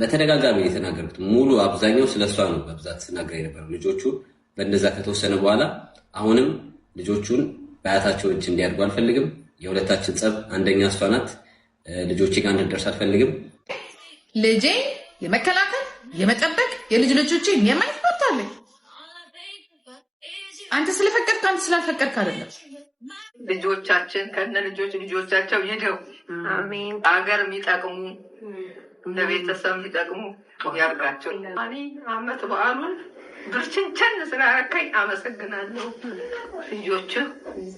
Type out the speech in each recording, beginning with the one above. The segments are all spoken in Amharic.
በተደጋጋሚ የተናገሩት ሙሉ አብዛኛው ስለሷ ነው በብዛት ስናገር የነበረው ልጆቹ በእንደዛ ከተወሰነ በኋላ አሁንም ልጆቹን በአያታቸው እጅ እንዲያድጉ አልፈልግም። የሁለታችን ጸብ አንደኛ እሷ ናት። ልጆቼ ጋር እንድትደርስ አልፈልግም። ልጄ የመከላከል የመጠበቅ የልጅ ልጆቼን የማየት መብት አለኝ። አንተ ስለፈቀድክ አንተ ስላልፈቀድክ አይደለም። ልጆቻችን ከነ ልጆቻቸው ይደው አሜን። አገር የሚጠቅሙ ለቤተሰብ የሚጠቅሙ ያርጋቸው። እኔ አመት በዓሉን ብርችንቸን ስላረከኝ አመሰግናለሁ። ልጆች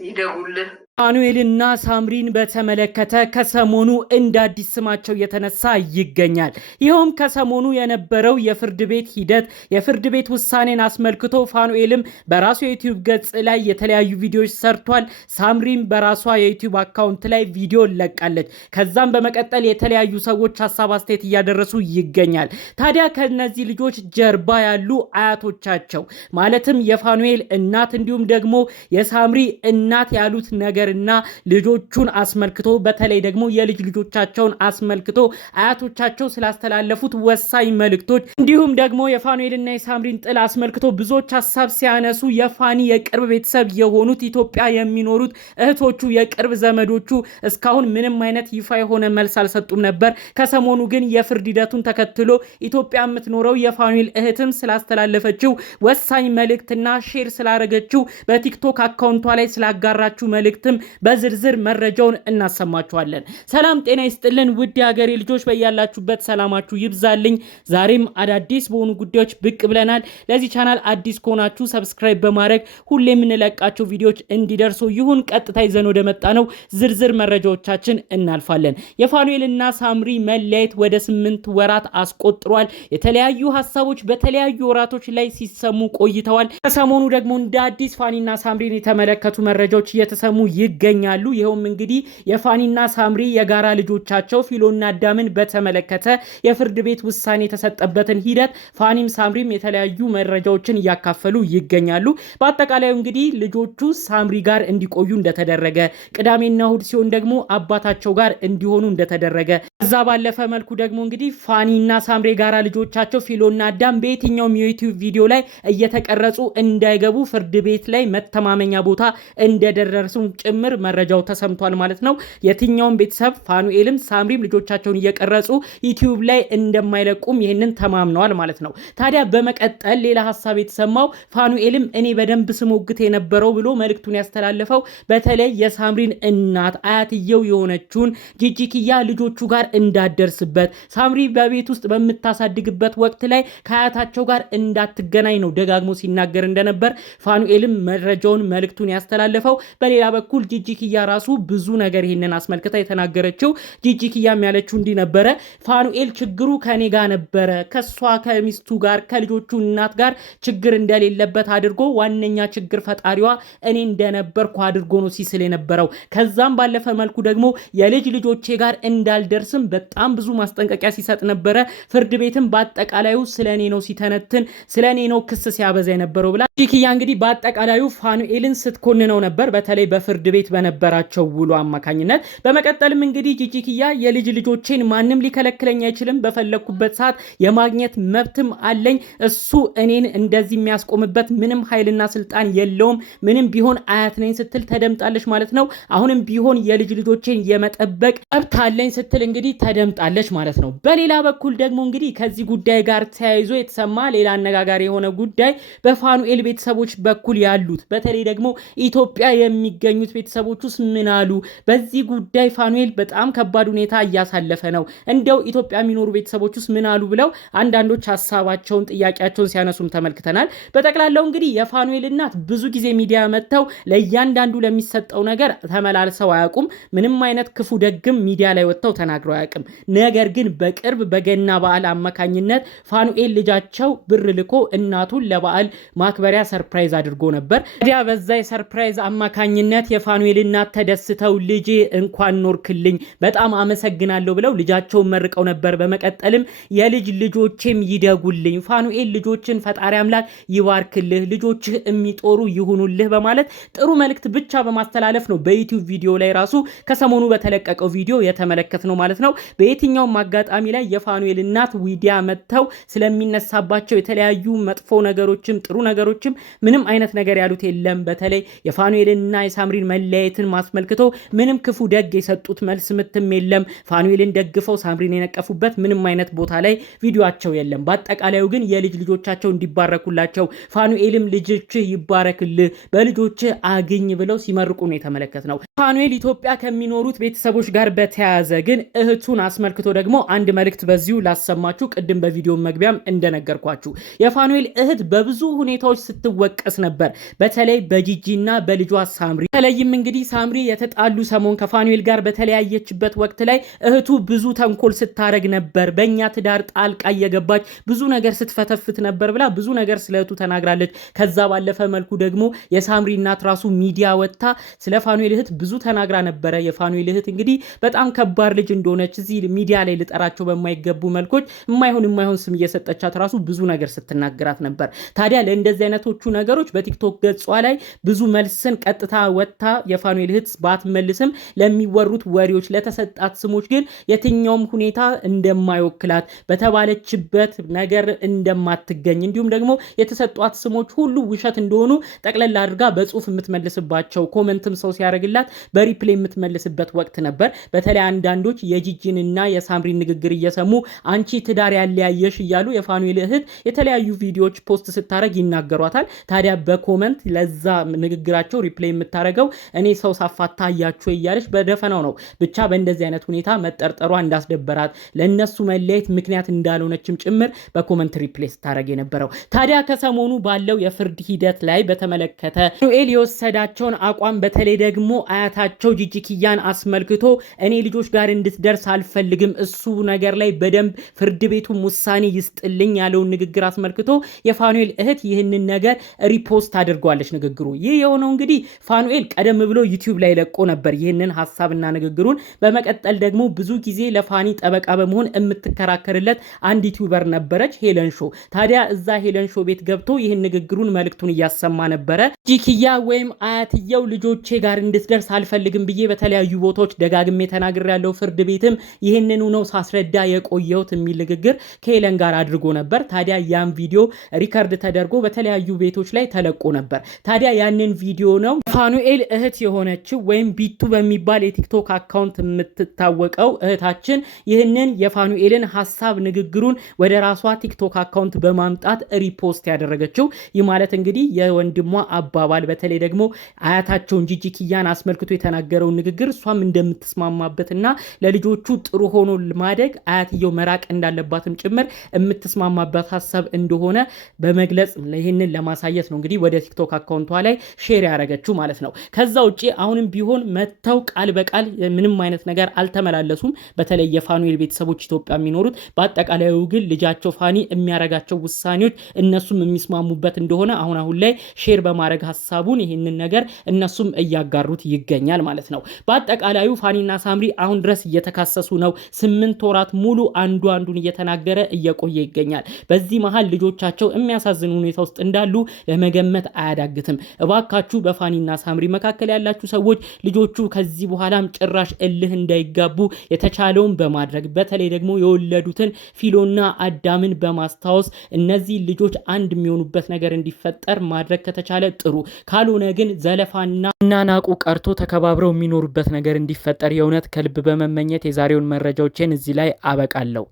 ይደውልህ። ፋኑኤልና ሳምሪን በተመለከተ ከሰሞኑ እንደ አዲስ ስማቸው የተነሳ ይገኛል። ይኸውም ከሰሞኑ የነበረው የፍርድ ቤት ሂደት የፍርድ ቤት ውሳኔን አስመልክቶ ፋኑኤልም በራሱ የዩቲዩብ ገጽ ላይ የተለያዩ ቪዲዮዎች ሰርቷል። ሳምሪን በራሷ የዩቲዩብ አካውንት ላይ ቪዲዮ ለቃለች። ከዛም በመቀጠል የተለያዩ ሰዎች ሀሳብ አስተያየት እያደረሱ ይገኛል። ታዲያ ከነዚህ ልጆች ጀርባ ያሉ አያቶቻቸው ማለትም የፋኑኤል እናት እንዲሁም ደግሞ የሳምሪ እናት ያሉት ነገር እና ልጆቹን አስመልክቶ በተለይ ደግሞ የልጅ ልጆቻቸውን አስመልክቶ አያቶቻቸው ስላስተላለፉት ወሳኝ መልእክቶች እንዲሁም ደግሞ የፋኑኤልና የሳምሪን ጥል አስመልክቶ ብዙዎች ሀሳብ ሲያነሱ የፋኒ የቅርብ ቤተሰብ የሆኑት ኢትዮጵያ የሚኖሩት እህቶቹ የቅርብ ዘመዶቹ እስካሁን ምንም አይነት ይፋ የሆነ መልስ አልሰጡም ነበር። ከሰሞኑ ግን የፍርድ ሂደቱን ተከትሎ ኢትዮጵያ የምትኖረው የፋኑኤል እህትም ስላስተላለፈችው ወሳኝ መልእክትና ሼር ስላረገችው በቲክቶክ አካውንቷ ላይ ስላጋራችው መልእክት በዝርዝር መረጃውን እናሰማችኋለን። ሰላም ጤና ይስጥልን ውድ የሀገሬ ልጆች በያላችሁበት ሰላማችሁ ይብዛልኝ። ዛሬም አዳዲስ በሆኑ ጉዳዮች ብቅ ብለናል። ለዚህ ቻናል አዲስ ከሆናችሁ ሰብስክራይብ በማድረግ ሁሌ የምንለቃቸው ቪዲዮዎች እንዲደርሱ ይሁን። ቀጥታ ይዘን ወደ መጣ ነው ዝርዝር መረጃዎቻችን እናልፋለን። የፋኑኤልና ሳምሪ መለያየት ወደ 8 ወራት አስቆጥሯል። የተለያዩ ሀሳቦች በተለያዩ ወራቶች ላይ ሲሰሙ ቆይተዋል። ከሰሞኑ ደግሞ እንደ አዲስ ፋኒና ሳምሪን የተመለከቱ መረጃዎች እየተሰሙ ይገኛሉ። ይኸውም እንግዲህ የፋኒና ሳምሪ የጋራ ልጆቻቸው ፊሎና አዳምን በተመለከተ የፍርድ ቤት ውሳኔ የተሰጠበትን ሂደት ፋኒም ሳምሪም የተለያዩ መረጃዎችን እያካፈሉ ይገኛሉ። በአጠቃላይ እንግዲህ ልጆቹ ሳምሪ ጋር እንዲቆዩ እንደተደረገ፣ ቅዳሜና እሁድ ሲሆን ደግሞ አባታቸው ጋር እንዲሆኑ እንደተደረገ፣ ከዛ ባለፈ መልኩ ደግሞ እንግዲህ ፋኒና ሳምሪ ጋራ ልጆቻቸው ፊሎና አዳም በየትኛውም የዩቲዩብ ቪዲዮ ላይ እየተቀረጹ እንዳይገቡ ፍርድ ቤት ላይ መተማመኛ ቦታ እንደደረሱ ጭምር መረጃው ተሰምቷል ማለት ነው። የትኛውም ቤተሰብ ፋኑኤልም ሳምሪም ልጆቻቸውን እየቀረጹ ዩቲዩብ ላይ እንደማይለቁም ይህንን ተማምነዋል ማለት ነው። ታዲያ በመቀጠል ሌላ ሀሳብ የተሰማው ፋኑኤልም እኔ በደንብ ስሞግት የነበረው ብሎ መልእክቱን ያስተላለፈው በተለይ የሳምሪን እናት አያትየው የሆነችውን ጂጂኪያ ልጆቹ ጋር እንዳደርስበት ሳምሪ በቤት ውስጥ በምታሳድግበት ወቅት ላይ ከአያታቸው ጋር እንዳትገናኝ ነው ደጋግሞ ሲናገር እንደነበር ፋኑኤልም መረጃውን መልእክቱን ያስተላለፈው። በሌላ በኩል ጂጂኪያ ራሱ ብዙ ነገር ይሄንን አስመልክታ የተናገረችው ጂጂኪያም ያለችው እንዲህ ነበረ። ፋኑኤል ችግሩ ከኔ ጋር ነበረ፣ ከሷ ከሚስቱ ጋር ከልጆቹ እናት ጋር ችግር እንደሌለበት አድርጎ ዋነኛ ችግር ፈጣሪዋ እኔ እንደነበርኩ አድርጎ ነው ሲስል የነበረው። ከዛም ባለፈ መልኩ ደግሞ የልጅ ልጆቼ ጋር እንዳልደርስም በጣም ብዙ ማስጠንቀቂያ ሲሰጥ ነበረ። ፍርድ ቤትም በአጠቃላዩ ስለኔ ነው ሲተነትን ስለኔ ነው ክስ ሲያበዛ የነበረው ብላ ጂጂኪያ እንግዲህ በአጠቃላዩ ፋኑኤልን ስትኮንነው ነበር በተለይ በፍርድ ቤት በነበራቸው ውሎ አማካኝነት። በመቀጠልም እንግዲህ ጂጂኪያ የልጅ ልጆቼን ማንም ሊከለክለኝ አይችልም፣ በፈለኩበት ሰዓት የማግኘት መብትም አለኝ፣ እሱ እኔን እንደዚህ የሚያስቆምበት ምንም ኃይልና ስልጣን የለውም፣ ምንም ቢሆን አያት ነኝ ስትል ተደምጣለች ማለት ነው። አሁንም ቢሆን የልጅ ልጆቼን የመጠበቅ መብት አለኝ ስትል እንግዲህ ተደምጣለች ማለት ነው። በሌላ በኩል ደግሞ እንግዲህ ከዚህ ጉዳይ ጋር ተያይዞ የተሰማ ሌላ አነጋጋሪ የሆነ ጉዳይ በፋኑኤል ቤተሰቦች በኩል ያሉት በተለይ ደግሞ ኢትዮጵያ የሚገኙት ቤተሰቦች ውስጥ ምን አሉ? በዚህ ጉዳይ ፋኑኤል በጣም ከባድ ሁኔታ እያሳለፈ ነው፣ እንደው ኢትዮጵያ የሚኖሩ ቤተሰቦች ውስጥ ምን አሉ ብለው አንዳንዶች ሀሳባቸውን ጥያቄያቸውን ሲያነሱም ተመልክተናል። በጠቅላላው እንግዲህ የፋኑኤል እናት ብዙ ጊዜ ሚዲያ መጥተው ለእያንዳንዱ ለሚሰጠው ነገር ተመላልሰው አያውቁም። ምንም አይነት ክፉ ደግም ሚዲያ ላይ ወጥተው ተናግረው አያውቅም። ነገር ግን በቅርብ በገና በዓል አማካኝነት ፋኑኤል ልጃቸው ብር ልኮ እናቱን ለበዓል ማክበሪያ ሰርፕራይዝ አድርጎ ነበር። ታዲያ በዛ የሰርፕራይዝ አማካኝነት የፋኑኤል እናት ተደስተው ልጄ እንኳን ኖርክልኝ በጣም አመሰግናለሁ ብለው ልጃቸውን መርቀው ነበር። በመቀጠልም የልጅ ልጆቼም ይደጉልኝ፣ ፋኑኤል ልጆችን ፈጣሪ አምላክ ይባርክልህ፣ ልጆችህ የሚጦሩ ይሁኑልህ በማለት ጥሩ መልእክት ብቻ በማስተላለፍ ነው በዩቲዩብ ቪዲዮ ላይ ራሱ ከሰሞኑ በተለቀቀው ቪዲዮ የተመለከትነው ማለት ነው። በየትኛውም አጋጣሚ ላይ የፋኑኤል እናት ሚዲያ መጥተው ስለሚነሳባቸው የተለያዩ መጥፎ ነገሮችም ጥሩ ነገሮችም ምንም አይነት ነገር ያሉት የለም። በተለይ የፋኑኤልና የሳምሪን መለያየትን ማስመልክቶ ምንም ክፉ ደግ የሰጡት መልስ ምትም የለም። ፋኑኤልን ደግፈው ሳምሪን የነቀፉበት ምንም አይነት ቦታ ላይ ቪዲዮአቸው የለም። በአጠቃላዩ ግን የልጅ ልጆቻቸው እንዲባረኩላቸው ፋኑኤልም ልጆችህ ይባረክልህ በልጆችህ አግኝ ብለው ሲመርቁ ነው የተመለከትነው። ፋኑኤል ኢትዮጵያ ከሚኖሩት ቤተሰቦች ጋር በተያያዘ ግን እህቱን አስመልክቶ ደግሞ አንድ መልእክት በዚሁ ላሰማችሁ። ቅድም በቪዲዮ መግቢያም እንደነገርኳችሁ የፋኑኤል እህት በብዙ ሁኔታዎች ስትወቀስ ነበር፣ በተለይ በጂጂና በልጇ ሳምሪ። በተለይም እንግዲህ ሳምሪ የተጣሉ ሰሞን ከፋኑኤል ጋር በተለያየችበት ወቅት ላይ እህቱ ብዙ ተንኮል ስታረግ ነበር፣ በእኛ ትዳር ጣልቃ እየገባች ብዙ ነገር ስትፈተፍት ነበር ብላ ብዙ ነገር ስለ እህቱ ተናግራለች። ከዛ ባለፈ መልኩ ደግሞ የሳምሪ እናት ራሱ ሚዲያ ወጥታ ስለ ፋኑኤል እህት ብዙ ተናግራ ነበረ። የፋኑኤል እህት እንግዲህ በጣም ከባድ ልጅ እንደሆነች እዚህ ሚዲያ ላይ ልጠራቸው በማይገቡ መልኮች የማይሆን ስም እየሰጠቻት ራሱ ብዙ ነገር ስትናገራት ነበር። ታዲያ ለእንደዚህ አይነቶቹ ነገሮች በቲክቶክ ገጿ ላይ ብዙ መልስን ቀጥታ ወጥታ የፋኑኤል እህት ባትመልስም ለሚወሩት ወሬዎች ለተሰጣት ስሞች ግን የትኛውም ሁኔታ እንደማይወክላት በተባለችበት ነገር እንደማትገኝ እንዲሁም ደግሞ የተሰጧት ስሞች ሁሉ ውሸት እንደሆኑ ጠቅለል አድርጋ በጽሁፍ የምትመልስባቸው ኮመንትም ሰው ሲያደርግላት በሪፕሌይ የምትመልስበት ወቅት ነበር። በተለይ አንዳንዶች የጂጂንና የሳምሪን ንግግር እየሰሙ አንቺ ትዳር ያለያየሽ እያሉ የፋኑኤል እህት የተለያዩ ቪዲዮዎች ፖስት ስታረግ ይናገሯታል። ታዲያ በኮመንት ለዛ ንግግራቸው ሪፕሌይ የምታረገው እኔ ሰው ሳፋታ አያችሁ እያለች በደፈናው ነው። ብቻ በእንደዚህ አይነት ሁኔታ መጠርጠሯ እንዳስደበራት ለነሱ መለየት ምክንያት እንዳልሆነችም ጭምር በኮመንት ሪፕሌይ ስታረግ የነበረው። ታዲያ ከሰሞኑ ባለው የፍርድ ሂደት ላይ በተመለከተ ፋኑኤል የወሰዳቸውን አቋም በተለይ ደግሞ አያታቸው ጂጂኪያን አስመልክቶ እኔ ልጆች ጋር እንድትደርስ አልፈልግም፣ እሱ ነገር ላይ በደንብ ፍርድ ቤቱም ውሳኔ ይስጥልኝ ያለውን ንግግር አስመልክቶ የፋኑኤል እህት ይህንን ነገር ሪፖስት አድርጓለች። ንግግሩ ይህ የሆነው እንግዲህ ፋኑኤል ቀደም ብሎ ዩቲዩብ ላይ ለቆ ነበር ይህንን ሐሳብና ንግግሩን። በመቀጠል ደግሞ ብዙ ጊዜ ለፋኒ ጠበቃ በመሆን የምትከራከርለት አንድ ዩቲዩበር ነበረች ሄለን ሾ። ታዲያ እዛ ሄለን ሾ ቤት ገብቶ ይህን ንግግሩን መልእክቱን እያሰማ ነበረ። ጂጂኪያ ወይም አያትየው ልጆቼ ጋር እንድትደርስ አልፈልግም ብዬ በተለያዩ ቦታዎች ደጋግሜ ተናግሬያለሁ፣ ፍርድ ቤትም ይህንኑ ነው ሳስረዳ የቆየሁት የሚል ንግግር ከሄለን ጋር አድርጎ ነበር። ታዲያ ያን ቪዲዮ ሪከርድ ተደርጎ በተለያዩ ቤቶች ላይ ተለቆ ነበር። ታዲያ ያንን ቪዲዮ ነው ፋኑኤል እህት የሆነችው ወይም ቢቱ በሚባል የቲክቶክ አካውንት የምትታወቀው እህታችን ይህንን የፋኑኤልን ሐሳብ ንግግሩን ወደ ራሷ ቲክቶክ አካውንት በማምጣት ሪፖስት ያደረገችው። ይህ ማለት እንግዲህ የወንድሟ አባባል በተለይ ደግሞ አያታቸውን ጂጂኪያን አስመልክቶ የተናገረውን ንግግር እሷም እንደምትስማማበትና ለልጆቹ ጥሩ ሆኖ ማደግ አያትየው መራቅ እንዳለባትም ጭምር የምትስማማበት ሐሳብ እንደሆነ በመግለጽ ይህንን ለማሳየት ነው እንግዲህ ወደ ቲክቶክ አካውንቷ ላይ ሼር ያደረገችው ማለት ነው። ከዛ ውጪ አሁንም ቢሆን መተው ቃል በቃል ምንም አይነት ነገር አልተመላለሱም። በተለይ የፋኑኤል ቤተሰቦች ኢትዮጵያ የሚኖሩት በአጠቃላዩ ግን ልጃቸው ፋኒ የሚያረጋቸው ውሳኔዎች እነሱም የሚስማሙበት እንደሆነ አሁን ላይ ሼር በማድረግ ሐሳቡን ይህንን ነገር እነሱም እያጋሩት ይገኛል ማለት ነው። በአጠቃላዩ ፋኒና ሳምሪ አሁን ድረስ እየተካሰሱ ነው። 8 ወራት ሙሉ አንዱ አንዱን እየተናገረ እየቆየ ይገኛል። በዚህ መሃል ልጆቻቸው የሚያሳዝን ሁኔታ ውስጥ እንዳሉ ለመገመት አያዳግትም። እባካችሁ በፋኒና ሳምሪ መካከል ያላችሁ ሰዎች ልጆቹ ከዚህ በኋላም ጭራሽ እልህ እንዳይጋቡ የተቻለውን በማድረግ በተለይ ደግሞ የወለዱትን ፊሎና አዳምን በማስታወስ እነዚህ ልጆች አንድ የሚሆኑበት ነገር እንዲፈጠር ማድረግ ከተቻለ ጥሩ፣ ካልሆነ ግን ዘለፋና ናናቁ ቀርቶ ተከባብረው የሚኖሩበት ነገር እንዲፈጠር የእውነት ከልብ በመመኘት የዛሬውን መረጃዎችን እዚህ ላይ አበቃለሁ።